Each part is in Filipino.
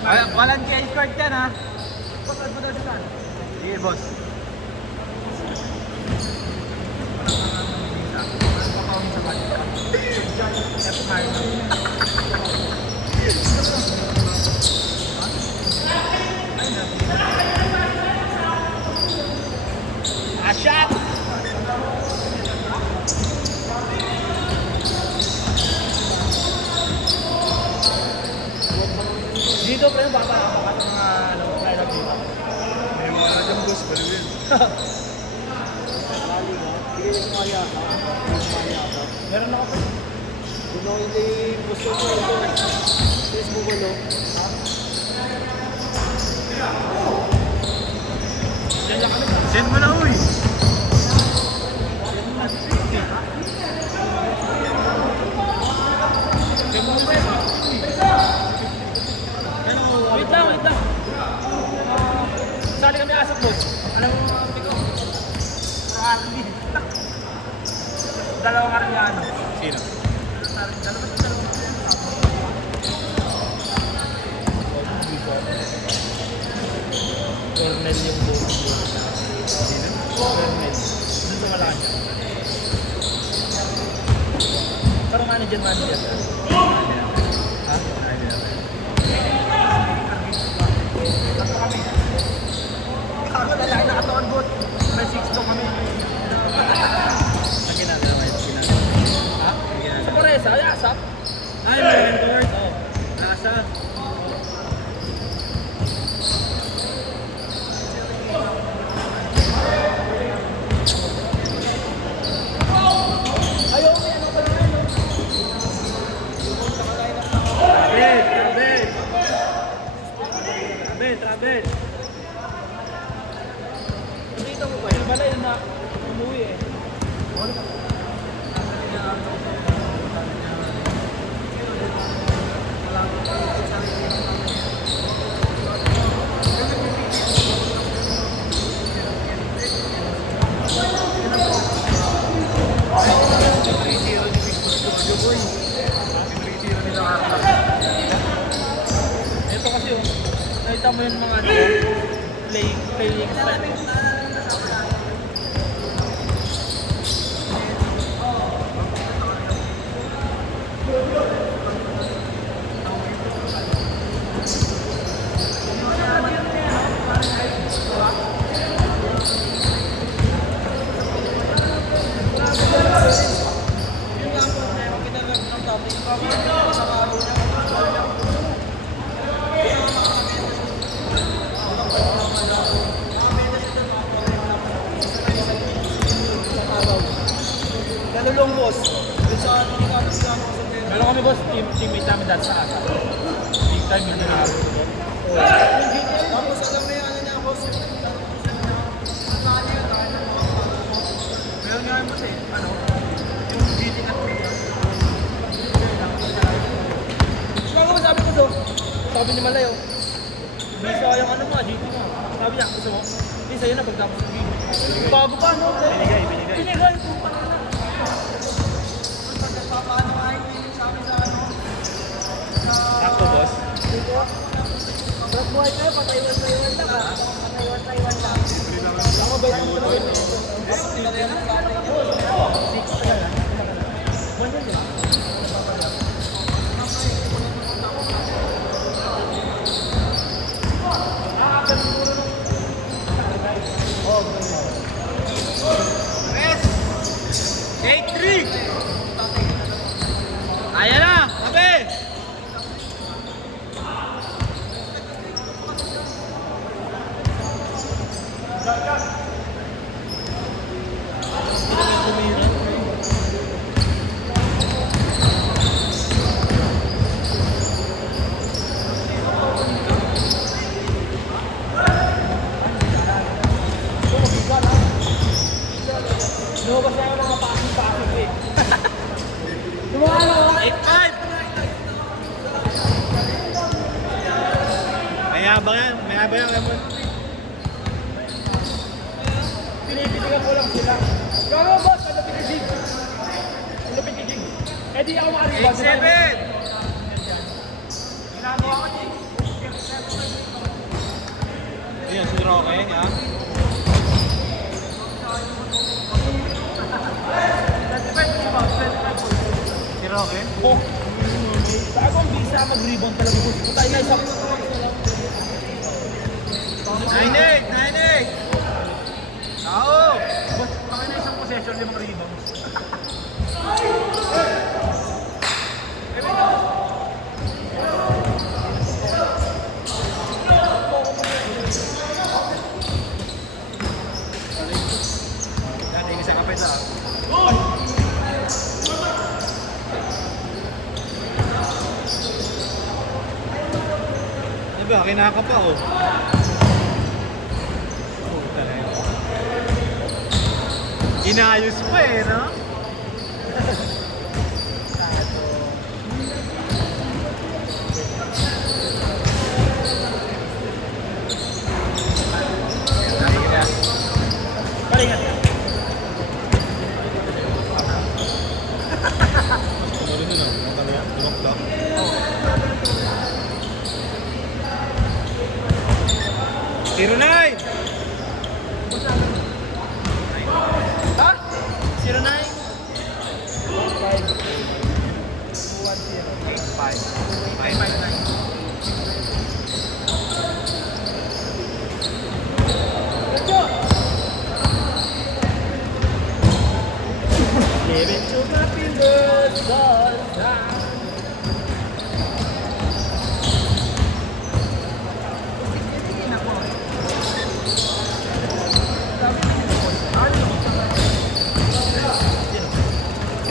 Walang escort yan ha. Pasad mo daw siya. Sige boss. Shot! Dito pre, baka mga lineup dito. May mga dyan boss, balawin. Meron ako pre. Kung ako hindi gusto ko ito, Facebook ko, no? Send mo na uy! Wait lang. Sali kami asap boss. Alam mo, ikaw. Probably. Dalawang Arellano. Sino? Cornel yung buong Sino? Cornel. Doon sa Malanya. Parang manager. Ha? Ako na lang nakataon bot. May 6 to kami. Ang ginagawa ito Ha? Sa Poresa, ay asap. Ay, may Ventura. Oo. Asap. Travel. Dito mo ba? Yung pala yun na umuwi eh. Ito kasi yung nakita mo yung mga playing style. Nalulong boss. Meron kami boss, teammate namin dati sa asa. Big time yun na. Tapos alam mo yung ano niya boss? Meron nga boss eh, yung beating at Ano ba sabi ko to? sabi ni Malayo, bisa yung GT mo. Sabi niya, gusto mo? Hindi sa'yo na pagtapos ng game. Bago pa, no? Binigay. Binigay, kung paano na. Paano nga yung feeling sa amin sa ano? Ako, boss. Ba't buhay kayo? Patay-iwan lang ha? Patay-iwan lang. Ako ba yung tuloy eh? Gate 3! Ayan na! Kape! Lumabas na yung mga pasing-pasing eh. Mayabang yan, Ramon. Pinipitigan ko lang sila. Gano boss, ano pinigig? Ano pinigig? Eh di ako makaribag. 8-7! Ginagawa ko niya. Ayan, si Roque, ha? Si Roque? Oh! Bagong bisa mag-rebound talaga. Patay na isang... Nainig! Nainig! Tao! Patay na isang possession, 5 rebounds. Dati isa kapit ah. Diba, kinakapa oh. Puta na yun. Inayos pa eh, no? Palingan ka. Zero nine! Ha? 09? 5. Give it to my fingers all down.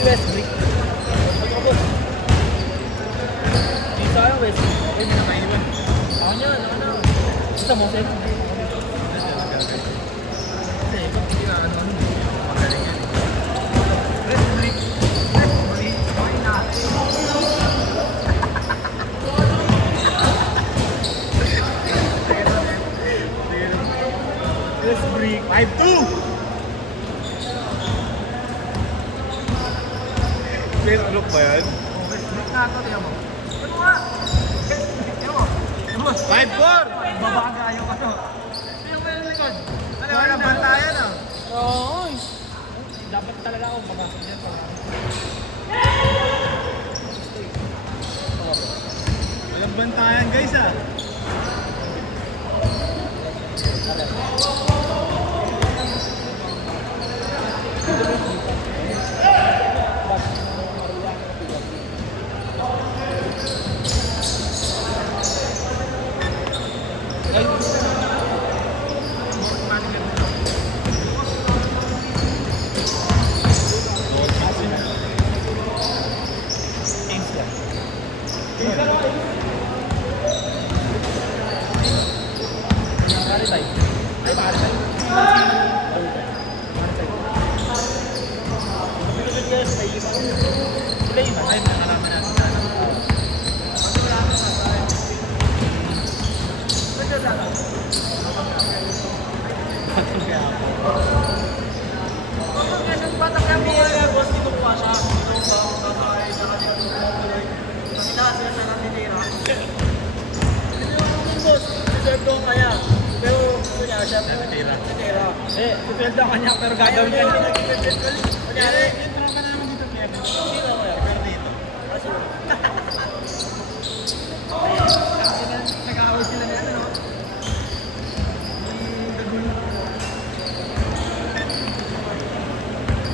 Si Westbrook. Di tayo Westbrook. Okay, hindi na maiwan. Ako niya, ako na. Gusto mo, Seth? Hindi, ba't hindi na ano? Magaling yan. Westbrook. Okay na. Westbrook. 5-2! Facebook ba yan? Westbrook na ito, tiyan mo. Ano nga? Tiyan mo. 5-4! Babagayo ka to. Tiyan mo yung likod. Ano ba yung bantayan ah? Oo. Dapat talaga akong babasag dyan. Walang bantayan guys ah. Eh, ipweldo ka niya pero gagawin ka niya. Kunyari, yung tropa naman dito, Kevin. Sino ko yan? Pero dito. Nag-aaway sila na ano, no?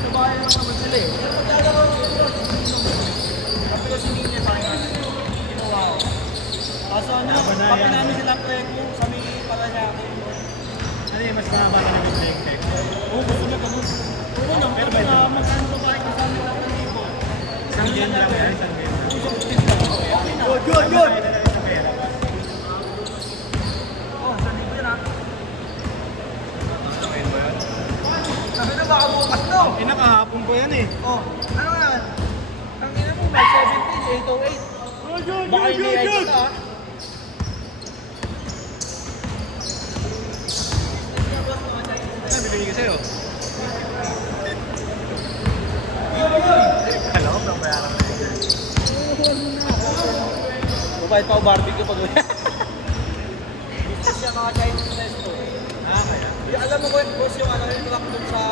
Subayan lang naman sila eh. Pero magagawa ko yun. Kasi kasi hindi niya tayo ginawa ko. Kaso ano, papi namin silang preko sa may pala niya ako. Ano yung mas mahaba na nag-check? Oo, gusto niya pa doon. Oo na, pero magkano ba tayo kasama lang ng libo? Isang game lang yan, isang game lang. Good, good, good! Oh, 1,000 yun ha? Okay ba yan? Sabi na baka bukas to! Eh nakahapon ko yan eh. Oh, ano yan? Ang ina mo, may 17, 808. Baka hindi ay ka ha? Ano bibigay ko sa'yo? Hello, nabayaran mo na yun. Mabait pa ako barbecue pag siya mga Chinese resto. Ah, kaya. Yung alam mo ko boss yung ano yung truck dun sa